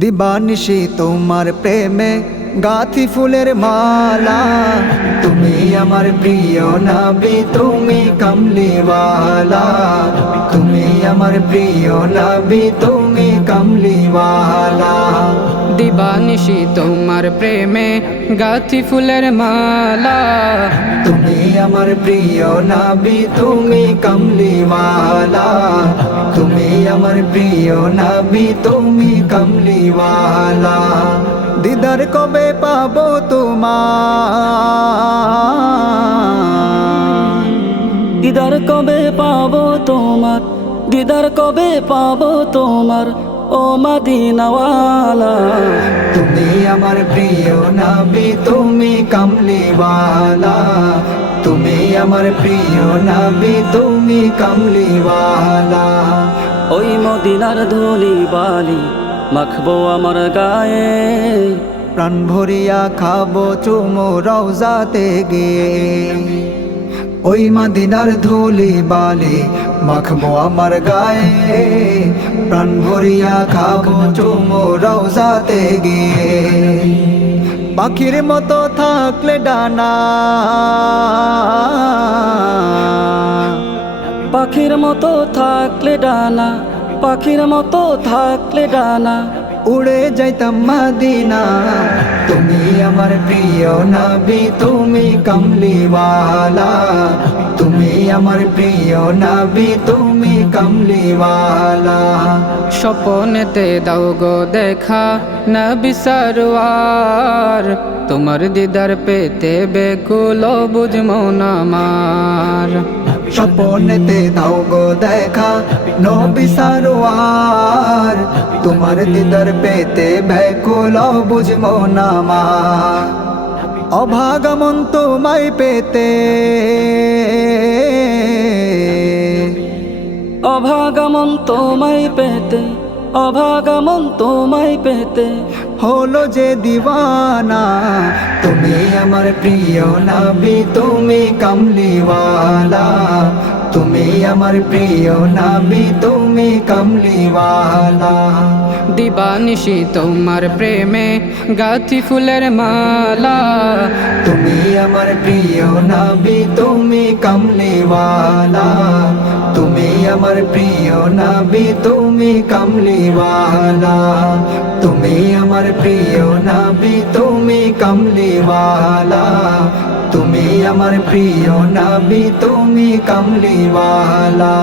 দিবানিশি তোমার প্রেমে গাথি ফুলের মালা। তুমি আমার প্রিয় নবী, তুমি কমলিওয়ালা। তুমি আমার প্রিয় নবী, তুমি কমলিওয়ালা। দিবানিশি তোমার প্রেমে গাথি ফুলের মালা। তুমি আমার প্রিয় নবী, তুমি কমলিওয়ালা। তুমি আমার প্রিয় নবী, তুমি কমলিওয়ালা। দিদার কবে পাবো তোমার, দিদার কবে পাবো তোমার, দিদার কবে পাবো তোমার, ও মদিনাওয়ালা। তুমি আমার প্রিয় নবী, তুমি কমলিওয়ালা। তুমি আমার প্রিয় নবী, তুমি কমলিওয়ালা। ওই মদিনার ধুলি বালি মাখবো আমার গায়ে, প্রাণ ভরিয়া খাবো চুমো রওজাতে গিয়ে। ওই মদিনার ধুলি বালি মাখবো আমার গায়ে, প্রাণ ভরিয়া খাবো চুমো রওজাতে গিয়ে। পাখির মতো থাকলে ডানা, পাখির মতো থাকলে ডানা, পাখির মতো থাকলে ডানা, উড়ে যাইতাম মদিনা। তুমি আমার প্রিয় নবী, তুমি কমলিওয়ালা। তুমি আমার প্রিয় নবী, তুমি কমলিওয়ালা। স্বপনেতে দাও গো দেখা নবী সরওয়ার। তোমার দিদার পেতে বেকুল বুঝ মন আমার। স্বপনেতে দাও গো দেখা নবী সরওয়ার। তোমার দিদার পেতে ব্যাকুল বুঝ মন আমার। অভাগমন তোমায় পেতে, অভাগমন তোমায় পেতে, অভাগমন তোমায় পেতে, হলো যে দিওয়ানা। তুমি আমার প্রিয় নবী, তুমি কমলিওয়ালা। তুমি আমার প্রিয় নবী, তুমি কমলিওয়ালা। দিবানিশি তোমার প্রেমে গাথি ফুলের মালা। তুমি আমার প্রিয় নবী, তুমি কমলিওয়ালা। তুমি আমার প্রিয় নবী, তুমি কমলিওয়ালা। তুমি আমার প্রিয় নবী, তুমি কমলিওয়ালা। তুমি আমার প্রিয় নবী, তুমি কমলিওয়ালা।